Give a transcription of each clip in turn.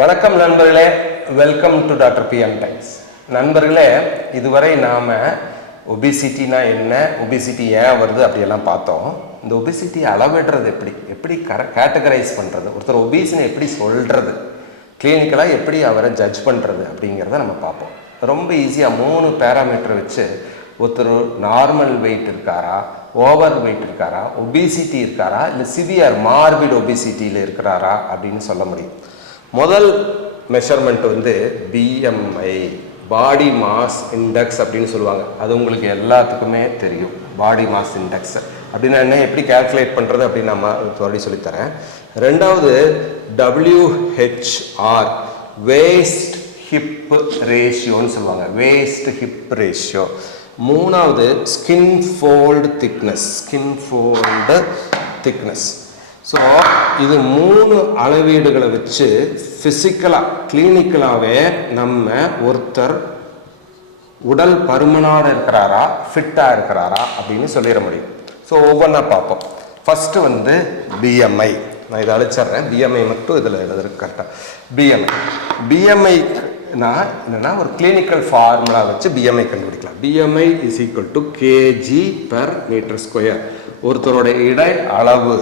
வணக்கம் நண்பர்களே, welcome to doctor P M Times. நண்பர்களே, இதுவரை நாம் ஒபிசிட்டினா என்ன, ஒபிசிட்டி ஏன் வருது அப்படியெல்லாம் பார்த்தோம். இந்த ஒபிசிட்டியை அளவிடுறது எப்படி கேட்டகரைஸ் பண்ணுறது, ஒருத்தர் ஒபிசினை எப்படி சொல்கிறது, கிளினிக்கலாக எப்படி அவரை ஜட்ஜ் பண்ணுறது அப்படிங்கிறத நம்ம பார்ப்போம். ரொம்ப ஈஸியாக 3 பேராமீட்டர் வச்சு ஒருத்தர் நார்மல் வெயிட் இருக்காரா, ஓவர் வெயிட் இருக்காரா, ஒபிசிட்டி இருக்காரா, இல்லை சிவியர் மார்பிட் ஒபிசிட்டியில் இருக்கிறாரா அப்படின்னு சொல்ல முடியும். முதல் மெஷர்மெண்ட் வந்து பிஎம்ஐ, பாடி மாஸ் இண்டெக்ஸ் அப்படின்னு சொல்லுவாங்க. அது உங்களுக்கு எல்லாத்துக்குமே தெரியும். பாடி மாஸ் இண்டெக்ஸ் அப்படின்னா என்ன, எப்படி கேல்குலேட் பண்ணுறது அப்படின்னு நம்ம மறுபடியும் சொல்லித்தரேன். ரெண்டாவது WHR, வேஸ்ட் ஹிப் ரேஷியோன்னு சொல்லுவாங்க, வேஸ்ட் ஹிப் ரேஷியோ. மூணாவது ஸ்கின் ஃபோல்டு திக்னஸ். ஸோ இது 3 அளவீடுகளை வச்சு ஃபிசிக்கலாக கிளினிக்கலாகவே நம்ம ஒருத்தர் உடல் பருமனோடு இருக்கிறாரா, ஃபிட்டாக இருக்கிறாரா அப்படின்னு சொல்லிட முடியும். ஸோ ஒவ்வொன்றா பார்ப்போம். ஃபஸ்ட்டு வந்து பிஎம்ஐ. நான் இதை அழிச்சிட்றேன், பிஎம்ஐ மட்டும் இதில் எழுதுறதுக்கு கரெக்டாக. பிஎம்ஐனா என்னென்னா, ஒரு கிளினிக்கல் ஃபார்முலா வச்சு பிஎம்ஐ கண்டுபிடிக்கலாம். BMI is equal to KG per metre square. ஒருத்தரோட இடை அளவு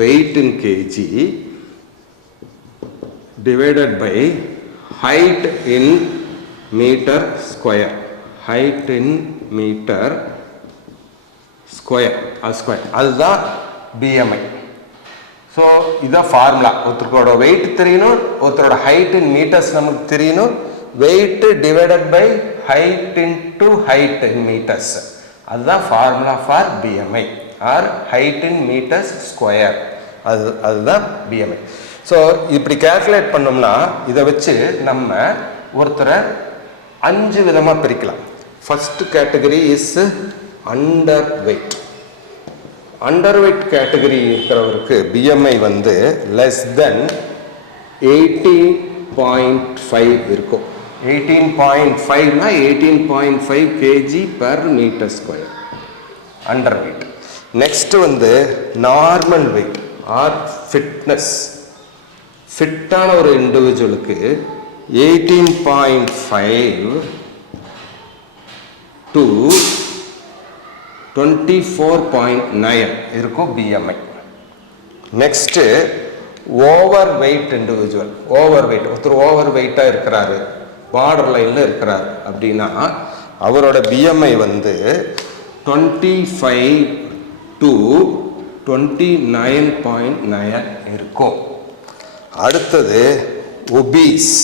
weight in KG divided by height in metre square. Height in metre square, அதுதான் பிஎம்ஐ. ஸோ இதுதான் ஃபார்முலா. ஒருத்தரோட வெயிட் தெரியணும், ஒருத்தரோட ஹைட் இன் மீட்டர்ஸ் நமக்கு தெரியணும். Weight divided by height into height in metres, அதுதான் formula for BMI or height in metres square. அதுதான் BMI. So இப்படி கேல்குலேட் பண்ணோம்னா இதை வச்சு நம்ம ஒருத்தரை 5 விதமாக பிரிக்கலாம். First category is underweight. Underweight category இருக்கிறவருக்கு பிஎம்ஐ வந்து லெஸ் தென் 18.5 இருக்கும். 18.5னா 18.5 kg per meter square underweight. Next வந்து நார்மல் வெயிட் ஆர் ஃபிட்னஸ். ஃபிட்டான ஒரு இண்டிவிஜுவலுக்கு 18.5 to 24.9 இருக்கும் BMI. Next overweight individual. ஒருத்தர் ஓவர் வெயிட்டாக இருக்கிறாரு, பார்டர் லைனில் இருக்கிறாரு அப்படின்னா அவரோட பிஎம்ஐ வந்து 25 to 29.9 இருக்கும். அடுத்தது ஒபீஸ்,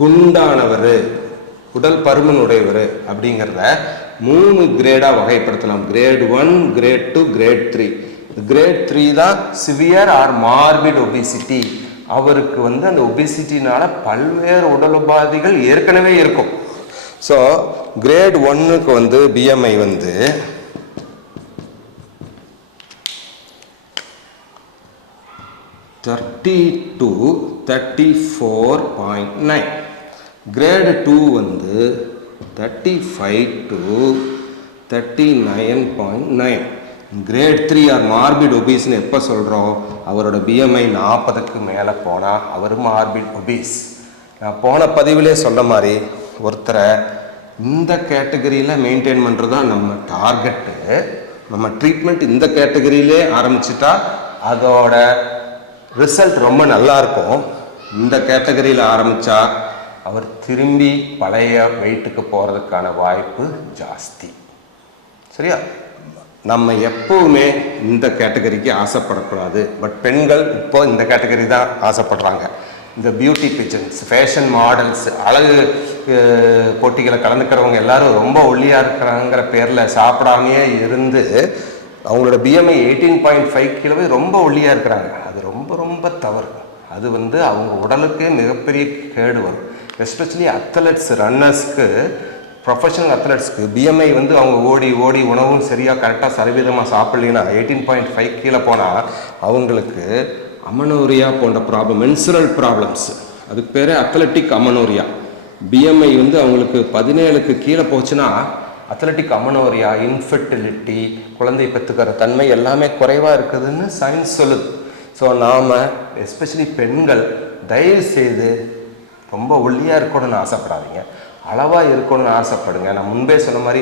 குண்டானவர், உடல் பருமன் உடையவர் அப்படிங்கிறத 3 கிரேடாக வகைப்படுத்தலாம். Great 1, great 2, great 3. கிரேட் 3 தான் சிவியர் ஆர் மார்பிட் ஒபிசிட்டி. அவருக்கு வந்து அந்த ஒபிசிட்டினால பல்வேறு உடல் உபாதைகள் ஏற்கனவே இருக்கும். ஸோ கிரேட் 1க்கு வந்து பிஎம்ஐ வந்து 30 to 34.9. கிரேட் 2 வந்து 35 to 39.9. கிரேட் 3 ஆர் மார்பிட் ஒபீஸ்னு எப்போ சொல்கிறோம், அவரோட பிஎம்ஐ 40க்கு மேலே போனால் அவர் மார்பிட் ஒபீஸ். நான் போன பதிவிலே சொன்ன மாதிரி ஒருத்தரை இந்த கேட்டகரியில் மெயின்டைன் பண்ணுறது தான் நம்ம டார்கெட்டு. நம்ம ட்ரீட்மெண்ட் இந்த கேட்டகரியிலே ஆரம்பிச்சிட்டா அதோட ரிசல்ட் ரொம்ப நல்லாயிருக்கும். இந்த கேட்டகரியில் ஆரம்பித்தா அவர் திரும்பி பழைய வெயிட்டுக்கு போகிறதுக்கான வாய்ப்பு ஜாஸ்தி. சரியா? நம்ம எப்பவுமே இந்த கேட்டகரிக்கு ஆசைப்படக்கூடாது. பட் பெண்கள் இப்போ இந்த கேட்டகரி தான் ஆசைப்படுறாங்க. இந்த பியூட்டி பிஜன்ஸ், ஃபேஷன் மாடல்ஸ், அழகு போட்டிகளை கலந்துக்கிறவங்க எல்லாரும் ரொம்ப ஒல்லியாக இருக்கிறாங்கிற பேரில் சாப்பிடாமையே இருந்து அவங்களோட பிஎம்ஐ 18.5 கிலோவே ரொம்ப ஒல்லியாக இருக்கிறாங்க. அது ரொம்ப ரொம்ப தவறு. அது வந்து அவங்க உடலுக்கு மிகப்பெரிய கேடு வரும். எஸ்பெஷலி அத்லெட்ஸ், ரன்னர்ஸ்க்கு, ப்ரொஃபஷனல் அத்லெட்ஸ்க்கு பிஎம்ஐ வந்து அவங்க ஓடி ஓடி உணவும் சரியாக கரெக்டாக சரிவிதமாக சாப்பிட்லன்னா 18.5 கீழே போனால் அவங்களுக்கு அமனோரியா போன்ற ப்ராப்ளம், மென்சுரல் ப்ராப்ளம்ஸ், அதுக்கு பேர் அத்லெட்டிக் அமனோரியா. பிஎம்ஐ வந்து அவங்களுக்கு 17க்கு கீழே போச்சுன்னா அத்லட்டிக் அமனோரியா, இன்ஃபெர்டிலிட்டி, குழந்தை பெற்றுக்கிற தன்மை எல்லாமே குறைவாக இருக்குதுன்னு சயின்ஸ் சொல்லுது. ஸோ நாம் எஸ்பெஷலி பெண்கள் தயவு செய்து ரொம்ப ஒல்லியாக இருக்கணும்னு ஆசைப்படாதீங்க, அளவாக இருக்கணும்னு ஆசைப்படுங்க. நான் முன்பே சொன்ன மாதிரி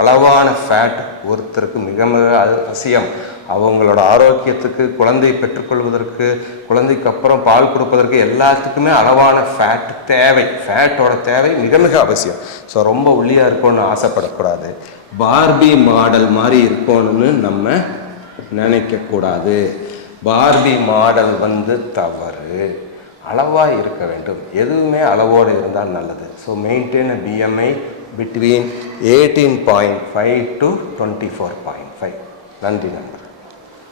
அளவான ஃபேட் ஒருத்தருக்கு மிக மிக அவசியம். அவங்களோட ஆரோக்கியத்துக்கு, குழந்தை பெற்றுக்கொள்வதற்கு, குழந்தைக்கு அப்புறம் பால் கொடுப்பதற்கு எல்லாத்துக்குமே அளவான ஃபேட் தேவை. ஃபேட்டோட தேவை மிக மிக அவசியம். ஸோ ரொம்ப ஒல்லியாக இருக்கணும்னு ஆசைப்படக்கூடாது. பார்பி மாடல் மாதிரி இருக்கணும்னு நம்ம நினைக்கக்கூடாது. பார்பி மாடல் தவறு. அளவாக இருக்க வேண்டும். எதுவுமே அளவோடு இருந்தால் நல்லது. So maintain a BMI between 18.5 to 24.5. நன்றி நண்பர்.